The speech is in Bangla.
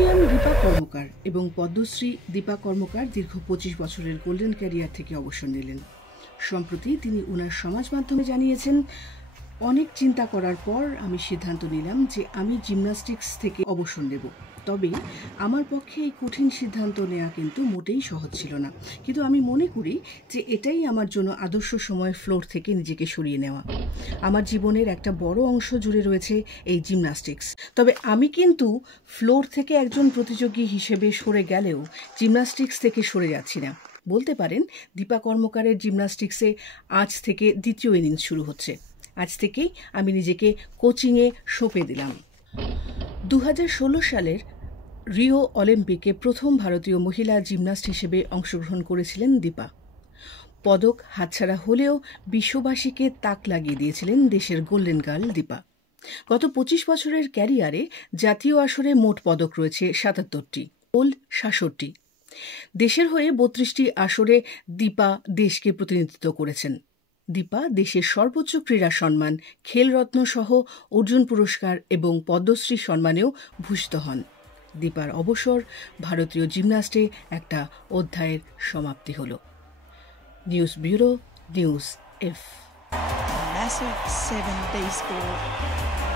অলিম্পিয়ান দীপা কর্মকার এবং পদ্মশ্রী দীপা কর্মকার দীর্ঘ 25 বছরের গোল্ডেন ক্যারিয়ার থেকে অবসর নিলেন। সম্প্রতি তিনি ওনার সমাজ মাধ্যমে জানিয়েছেন, অনেক চিন্তা করার পর আমি সিদ্ধান্ত নিলাম যে আমি জিমন্যাস্টিক্স থেকে অবসর নেব। তবে আমার পক্ষে এই কঠিন সিদ্ধান্ত নেওয়া কিন্তু মোটেই সহজ ছিল না, কিন্তু আমি মনে করি যে এটাই আমার জন্য আদর্শ সময় ফ্লোর থেকে নিজেকে সরিয়ে নেওয়া। আমার জীবনের একটা বড় অংশ জুড়ে রয়েছে এই জিমন্যাস্টিক্স। তবে আমি কিন্তু ফ্লোর থেকে একজন প্রতিযোগী হিসেবে সরে গেলেও জিমন্যাস্টিক্স থেকে সরে যাচ্ছি না। বলতে পারেন দীপা কর্মকারের জিমন্যাস্টিক্সে আজ থেকে দ্বিতীয় ইনিংস শুরু হচ্ছে। আজ থেকেই আমি নিজেকে কোচিংয়ে সঁপে দিলাম। 2016 সালের রিও অলিম্পিকে প্রথম ভারতীয় মহিলা জিমন্যাস্ট হিসেবে অংশগ্রহণ করেছিলেন দীপা। পদক হাতছাড়া হলেও বিশ্ববাসীকে তাক লাগিয়ে দিয়েছিলেন দেশের গোল্ডেন গার্ল দীপা। গত 25 বছরের ক্যারিয়ারে জাতীয় আসরে মোট পদক রয়েছে 77টি, গোল্ড 66টি। দেশের হয়ে 32টি আসরে দীপা দেশকে প্রতিনিধিত্ব করেছেন। দীপা দেশের সর্বোচ্চ ক্রীড়া সম্মান খেলরত্ন সহ অর্জুন পুরস্কার এবং পদ্মশ্রী সম্মানেও ভূষিত হন। দীপার অবসর ভারতীয় জিমন্যাস্টে একটা অধ্যায়ের সমাপ্তি হল। News bureau, news F. Massive 7D score.